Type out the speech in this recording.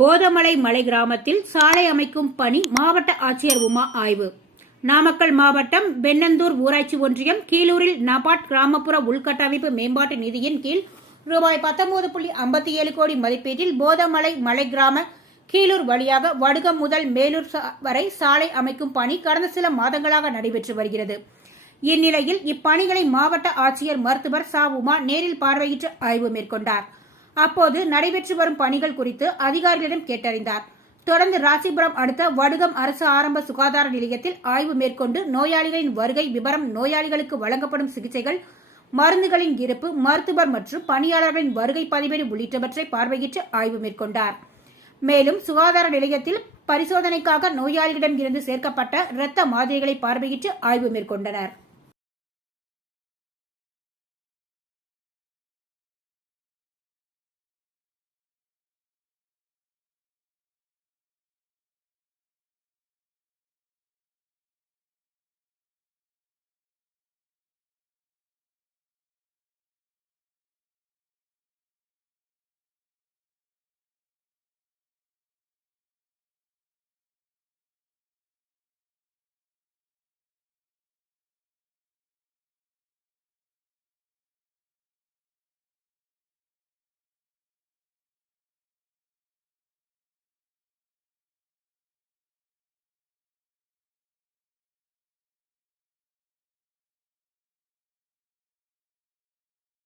போதமலை மலை கிராமத்தில் சாலை அமைக்கும் பணி மாவட்ட ஆட்சியர் உமா ஆய்வு. நாமக்கல் மாவட்டம் பெண்ணந்தூர் ஊராட்சி ஒன்றியம் கீழூரில் நபார்ட் கிராமப்புற உள்கட்டமைப்பு மேம்பாட்டு நிதியின் கீழ் ரூபாய் பத்தொன்பது புள்ளி ஐம்பத்தி ஏழு கோடி மதிப்பீட்டில் போதமலை மலை கிராம கீழூர் வழியாக வடுகம் முதல் மேலூர் சா- வரை சாலை அமைக்கும் பணி கடந்த சில மாதங்களாக நடைபெற்று வருகிறது. இந்நிலையில் இப்பணிகளை மாவட்ட ஆட்சியர் மருத்துவர் சா. உமா நேரில் பார்வையிட்டு ஆய்வு மேற்கொண்டார். அப்போது நடைபெற்று வரும் பணிகள் குறித்து அதிகாரிகளிடம் கேட்டறிந்தார். தொடர்ந்து ராசிபுரம் அடுத்த வடுகம் அரசு ஆரம்ப சுகாதார நிலையத்தில் ஆய்வு மேற்கொண்டு நோயாளிகளின் வருகை விவரம் நோயாளிகளுக்கு வழங்கப்படும் சிகிச்சைகள் மருந்துகளின் இருப்பு மருத்துவர் மற்றும் பணியாளர்களின் வருகை பதிவேடு உள்ளிட்டவற்றை பார்வையிட்டு ஆய்வு மேற்கொண்டார். மேலும் சுகாதார நிலையத்தில் பரிசோதனைக்காக நோயாளிகளிடம் இருந்து சேர்க்கப்பட்ட இரத்த மாதிரிகளை பார்வையிட்டு ஆய்வு மேற்கொண்டனர்.